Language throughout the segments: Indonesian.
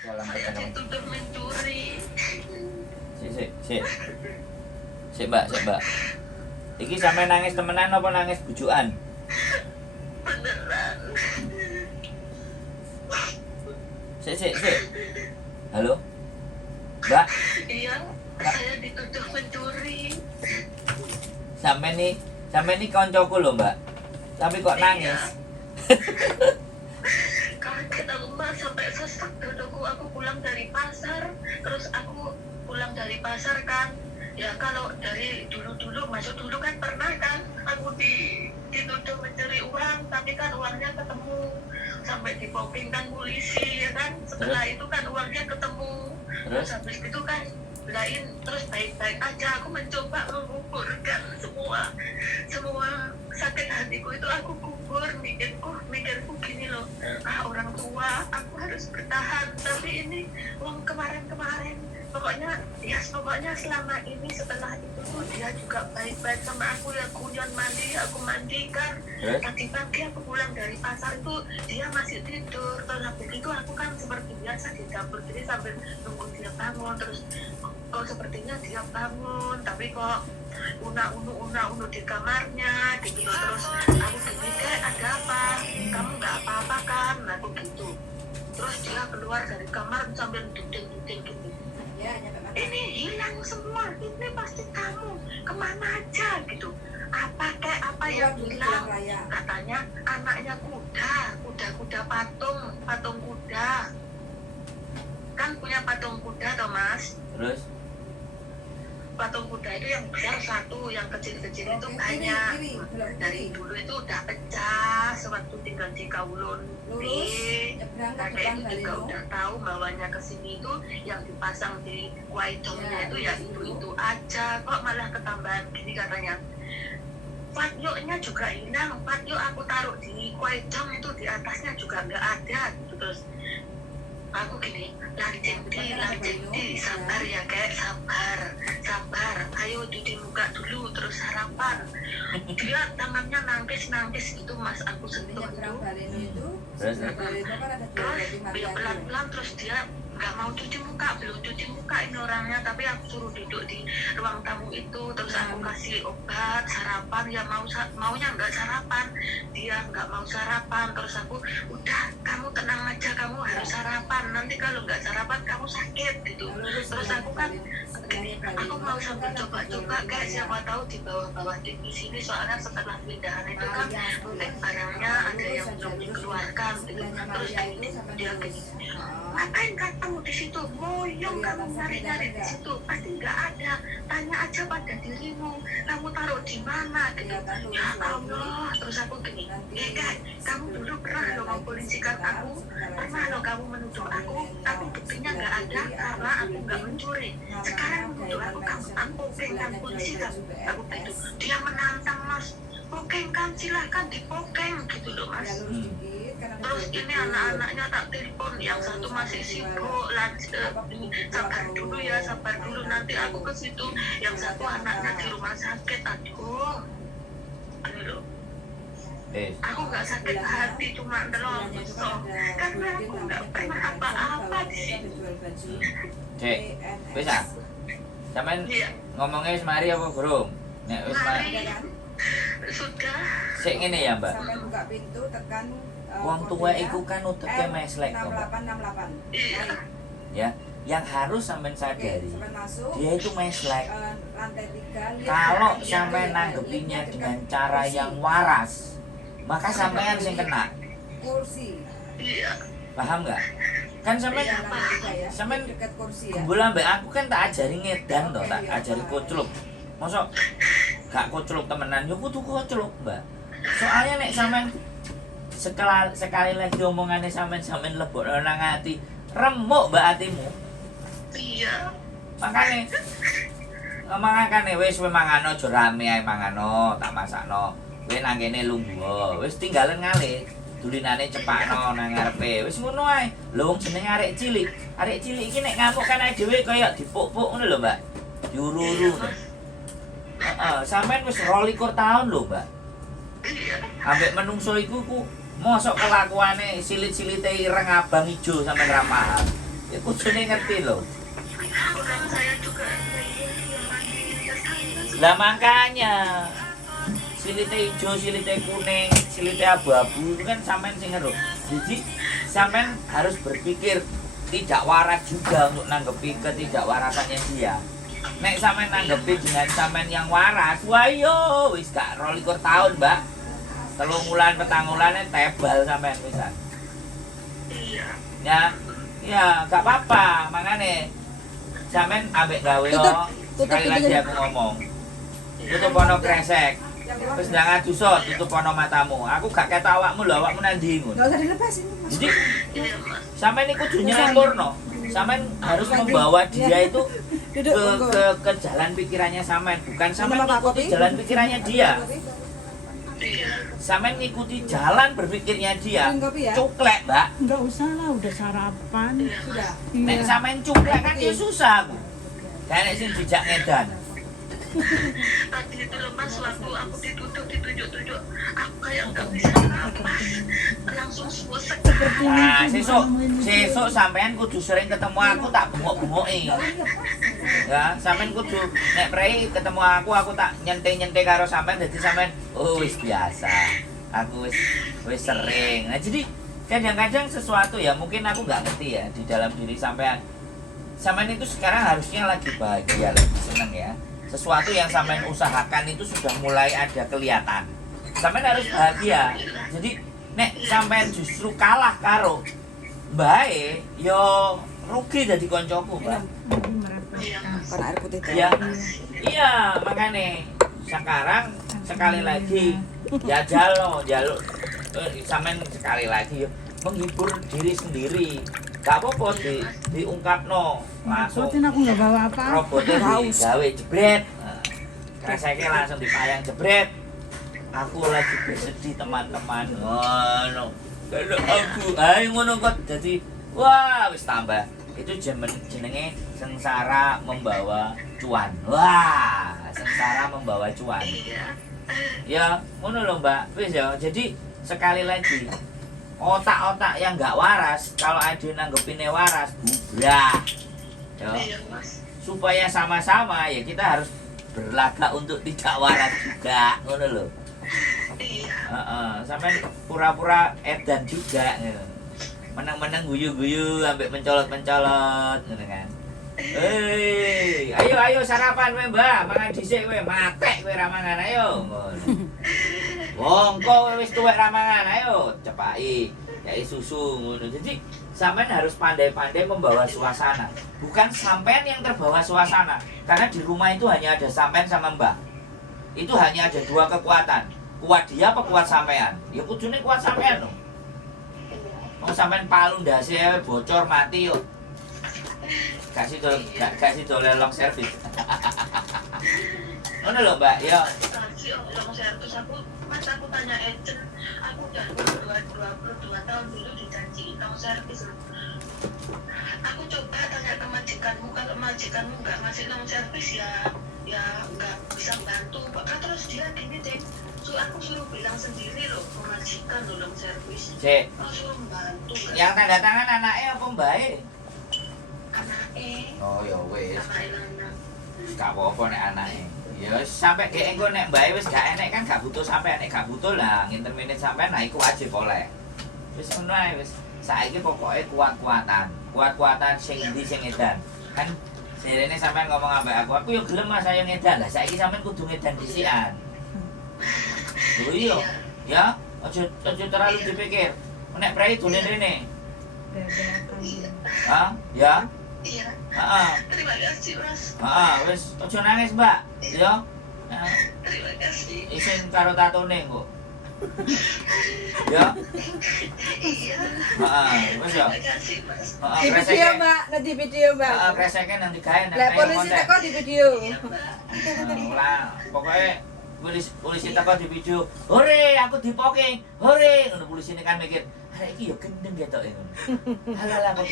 Dalam Saya percakapan. dituduh mencuri. Sik, Mbak. Iki sampe nangis temenan apa nangis bujukan? Beneran. Sik. Halo? Mbak, Iya, saya dituduh mencuri. sampe nih koncoku lho, Mbak. Tapi kok nangis? Kaget aku Mbak, sampai sesak dadaku. Aku pulang dari pasar, terus aku pulang dari pasar kan. Ya kalau dari dulu masuk dulu kan pernah kan aku dituduh mencuri uang, tapi kan uangnya ketemu, sampai dipoping kan polisi ya kan. Setelah itu kan uangnya ketemu. Terus habis itu kan lain, terus baik-baik aja aku mencoba mengukurkan semua sakit hatiku itu aku kubur. Mikirku gini loh, orang tua aku harus bertahan, tapi ini uang kemarin pokoknya selama ini setelah itu tuh dia juga baik-baik sama aku ya. Guyon mandi, aku mandikan. Tadi pagi aku pulang dari pasar itu dia masih tidur. Terus habis itu aku kan seperti biasa di dapur jadi sambil nunggu dia bangun. Terus kok sepertinya dia bangun tapi kok una-unu di kamarnya gitu. Terus aku gini, kayak ada apa, kamu nggak apa-apa kan, aku gitu. Terus dia keluar dari kamar sambil duding gitu, ini hilang semua, ini pasti kamu, kemana aja gitu. Apa yang hilang, katanya anaknya kuda patung kuda kan, punya patung kuda toh Mas. Terus? Patung kuda itu yang besar satu, yang kecil-kecil itu banyak. Dari dulu itu udah pecah sewaktu tinggal di Kawulun. Kakek itu juga udah tahu bawanya ke sini itu yang dipasang di waidongnya itu ya itu aja, kok malah ketambahan gini katanya. Patyoknya juga hilang, patyok aku taruh di waidong itu di atasnya juga nggak ada gitu. Terus aku gini, lanjut, sabar ya kayak sabar, ayo cuci muka dulu terus sarapan. Dia tangannya nangis gitu Mas, aku sentuh itu. Terus dia pelan-pelan, terus dia nggak mau belum cuci muka ini orangnya, tapi aku suruh duduk di ruang tamu itu. Terus aku kasih obat sarapan, ya maunya nggak sarapan, dia nggak mau sarapan. Terus aku, udah kamu tenang aja, kamu harus sarapan, nanti kalau nggak sarapan kamu sakit gitu. Terus aku kan gini, aku mau sambil coba-coba kayak siapa tahu di bawah di sini, soalnya setelah pindahan itu kan mungkin barangnya ada yang belum dikeluarkan gitu. Terus dia gini, ngapain kamu di situ, moyong kamu nyari di situ, pasti nggak ada, tanya aja pada dirimu, kamu taruh di mana gitu. Ya Allah. Terus aku gini, Kak, kamu dulu pernah lo mempolisikan aku, pernah lo kamu menuduh aku, tapi buktinya nggak ada karena aku nggak mencuri. Sekarang menuduh aku, kamu pokeng kan polisi kan, aku gitu. Dia menantang Mas, pokeng kan, silahkan dipokeng gitu loh Mas. Terus ini anak-anaknya tak telepon, yang satu masih sibuk, sabar dulu nanti aku ke situ. Yang satu anaknya di rumah sakit, aduh loh. Aku nggak sakit hati, cuma ndelok karena aku nggak pernah apa-apa di sini. Cek, bisa? Sampean ngomongnya semari apa burung? Nek wis Sudah. Sik ngene ya, Mbak. Sampai buka pintu tekan Wong tua iku kan uteke meslek kok, Mbak. 6868. Iya. Ya, yang harus sampean sadari, dia itu meslek. Lantai 3. Kalau sampean nanggepinya dengan cara yang waras, maka sampean sing kena. Kursi. Iya. Paham nggak? Kan sampean sampean dekat kursi ya. gembul ambek aku kan tak ajari ngedan to, tak ajari kocluk. Mosok gak kocluk temenan, yo kudu kocluk, Mbak. Soalnya nek sampean sekali lagi omongannya sampean lebokno nang ati, remuk Mbak atimu. Iya. Makane wis mangan aja rame ae mangano, tak masakno. Kowe nang kene lungguh, wis tinggalen ngalih. Dulinane cepakno nang ngarepe. Wis ngono ae. Lho wong jenenge arek cilik. Arek cilik iki nek ngamuk kan ae dhewe kaya dipuk-puk ngono lho, Mbak. Diuru-uru. Heeh, sampean wis 22 tahun lho, Mbak. Ambek menungso iku ku Mosok kelakuane silit-silite ireng abang ijo sampe ra paham. Ya kudune ngerti lho. Orang saya juga yang lagi Lah makanya silite ijo, silite kuning, silite abu-abu itu kan sampean sing ngeru. Jadi sampean harus berpikir tidak waras juga untuk nanggepi ketidakwarasannya dia. Nek sampean nanggepi dengan sampean yang waras, wah yo wis gak 22 tahun, Mbak. 3 bulan, 4 bulannya tebal sampean pisan. iya. Ya, gak apa-apa, makanya sampean ambek gawe yo. Sekali lagi aku ngomong. Tutup ono kresek. Terus ndang adusot tutup ono matamu. Aku gak ketok awakmu lho, awakmu nang ndi ngono. Enggak usah dilepas ini, Mas. Jadi Iya, Mas. sampean iku kudu nyempurno. Sampean harus membawa dia itu Duduk, monggo. ke jalan pikirannya sampean, bukan sampean Sama Pak ngikuti Kopi. jalan pikirannya dia. Iya. Sampean ngikuti jalan berpikirnya dia. Minum kopi ya? Cuklek, Mbak. Enggak usah lah, udah sarapan. Sudah. Nek Iya. sampean cuklek kan ya susah aku. Kayak sing dijak ngedan. Tadi itu loh Mas, waktu aku ditunjuk, aku kayak nggak bisa napas, langsung suwesek. Nah, sesuk sampean kudu sering ketemu aku tak bengok-bengoki. Ya, sampean kudu nek prei ketemu aku tak nyentik-nyentik karo sampean dadi sampean oh wis biasa. Aku wis sering. Nah, jadi kadang-kadang sesuatu ya mungkin aku nggak ngerti ya di dalam diri sampean. Sampean itu sekarang harusnya lagi bahagia, lagi seneng ya. Sesuatu yang sampean usahakan itu sudah mulai ada kelihatan. Sampean harus bahagia. Jadi nek sampean justru kalah karo mbae yo rugi dadi koncoku, Mbak. Kon air putih itu. Ya. Iya, makanya sekarang sekali lagi ya jaluk sampean sekali lagi yo menghibur diri sendiri. Gak apa-apa diungkapno langsung. Maksudnya aku nggak bawa apa-apa. Robotnya digawe jebret. Kreseknya langsung dipayang jebret. Aku lagi bersedih teman-teman. Ngono. Kalau aku ayo ngono kok jadi wah wis tambah. Itu jenenge sengsara membawa cuan. Wah, sengsara membawa cuan. Iya. Ya, ngono lho, Mbak. Wis ya. Jadi sekali lagi otak-otak yang nggak waras kalau ada nanggepinnya waras bubrah ya. Iya, Mas. Supaya sama-sama ya kita harus berlagak untuk tidak waras juga ngono lho. Iya. Sampai pura-pura edan juga gitu. Menang-menang guyu-guyu ambek mencolot-mencolot ngono kan. Hei, ayo sarapan kowe, Mbak. Mangan dhisik kowe, matek kowe ra mangan ayo. Ngono. Wong kok wis tuwek ra mangan, ayo cepaki. Yai susu ngono. Jadi sampean harus pandai-pandai membawa suasana. Bukan sampean yang terbawa suasana. Karena di rumah itu hanya ada sampean sama Mbak. Itu hanya ada 2 kekuatan. Kuat dia apa kuat sampean? Ya kudune kuat sampean loh. Oh sampean palu ndase bocor mati yo. Kasih doleh long service. Ngono lho, Mbak. Ya. Tadi long servis aku tanya agent, aku udah 22 tahun dulu dijanjiin long servis. Aku coba tanya ke majikanmu, kalau majikanmu nggak ngasih long servis ya nggak bisa bantu. Pak terus dia gini deh, aku suruh bilang sendiri loh ke majikan loh long servis. Cek. Aku suruh bantu. Yang tanda tangan anaknya apa Mbak? Anaknya. Oh ya wis. Anak. Gak apa-apa nek anake. Ya wis sampe gek engko nek mbae wis gak enek kan gak butuh sampe nek gak butuh lah interminate sampean nah iku wajib oleh. Wis ngono ae wis. Saiki pokoke kuat-kuatan sing endi sing edan. Kan sirene sampean ngomong ambek aku yo gelem Mas ayo ngedan. Lah saiki sampean kudu ngedan dhisikan. Oh iya. Ya, aja terlalu dipikir. Nek prei dolen rene. Hah? Ya? Iya. Heeh. Terima kasih Mas. Wis aja nangis, Mbak. Ya. Terima kasih. Isin karo tatone kok. Ya. Iya. Wis ya. Terima kasih Mas. Di video, Mbak. Nanti video, Mbak. Kreseke nang digawe nang Lah polisi teko di video. Lah, pokoke polisi teko di video. Hore, aku dipoking. Hore, ngono polisi ini kan mikir, arek iki yo gendeng ketoke ngono. Halah kok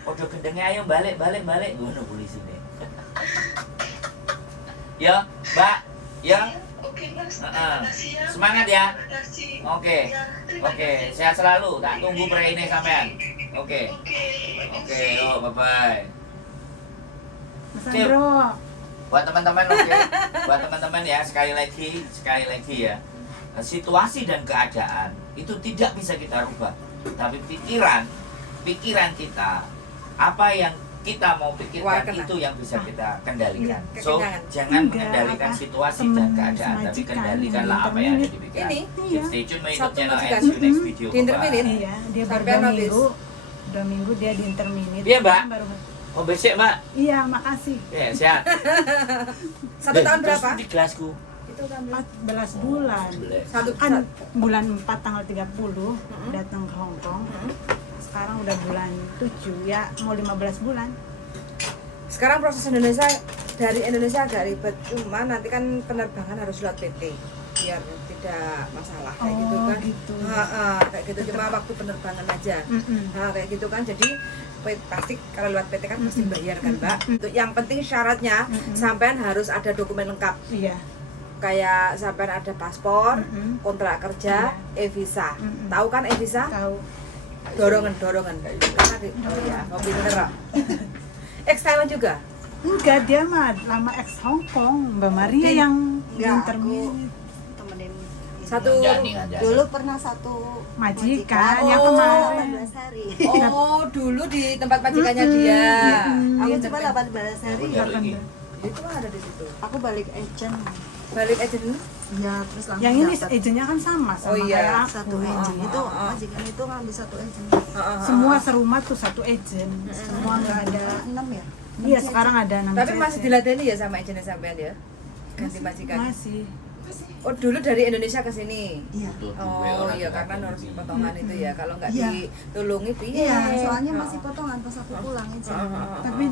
padha gendenge ayo balik ngono polisi ini. Ya, Mbak. Ya. Oke Mas. Heeh. Terima kasih ya. Semangat ya. Terima kasih. Oke. Ya, terima Oke, kasih. sehat selalu. Tak tunggu ini sampean. Oke. Oke, terima Oke, kasih. yo bye bye. Mas Andro. Buat teman-teman oke. Buat teman-teman ya, sekali lagi ya. Situasi dan keadaan itu tidak bisa kita rubah. Tapi pikiran kita, apa yang kita mau pikirkan Wah, kena. itu yang bisa kita kendalikan. Iya, So, kekenyangan. jangan Enggak, mengendalikan apa, situasi temen dan keadaan, tapi majikan kendalikanlah yang apa yang ada di interminate. pikiran. Ini, iya. Stay tune my YouTube Satu channel majikan. and see you next video. Di interminate. Bye-bye. Iya, dia Sampai baru habis. 2 minggu dia di interminate. Iya, Mbak. Baru, Oh, besok, Mbak. iya, makasih. Ya, sehat. 1 tahun Terus berapa? di gelasku. Itu kan 14 bulan. satu Kan bulan 4 tanggal 30 Mm-mm. datang ke Hong Kong. Mm-mm. Sekarang udah bulan 7 ya, mau 15 bulan. Sekarang proses Indonesia dari Indonesia agak ribet, cuma nanti kan penerbangan harus lewat PT biar tidak masalah kayak gitu Oh, kan. gitu. Kayak gitu cuma waktu penerbangan aja. Kayak gitu kan, jadi pasti kalau lewat PT kan mesti bayar kan Mbak. Untuk yang penting syaratnya sampean harus ada dokumen lengkap, Iya. kayak sampean ada paspor, Mm-mm. kontrak kerja, e-visa. Tahu kan e-visa? Tahu. Dorongan karena oh iya, mobil bener Pak. Ex Thailand juga. Enggak, dia mah lama ex Hong Kong. Mbak Maria yang di Enggak, interminate. temenin Satu Jani kan, Jani. dulu pernah satu Majikan, Oh. yang kemarin. 18 hari. Oh, dulu di tempat majikannya dia. Aku Di cuma tempat- 18 hari. Aku jalan lagi. Itu kan ada di situ. Aku balik agent. Balik aja dulu. Ya, terus langsung Yang ini dapat agentnya kan sama Oh iya, kayak aku. satu agent. Itu Oh. majikan itu ngambil satu agent. Semua serumah tuh satu agent. Semua nggak ada. 6 ya? Iya, sekarang ada 6 Tapi masih diladeni ya sama agennya sampean ya? Ganti majikan. Masih. Oh, dulu dari Indonesia ke sini. Iya. Tuh, Oh orang iya, juga karena ada harus di sini. potongan itu ya. Kalau nggak Iya. ditulungi piye? Iya, soalnya masih potongan pas aku pulang agent. Tapi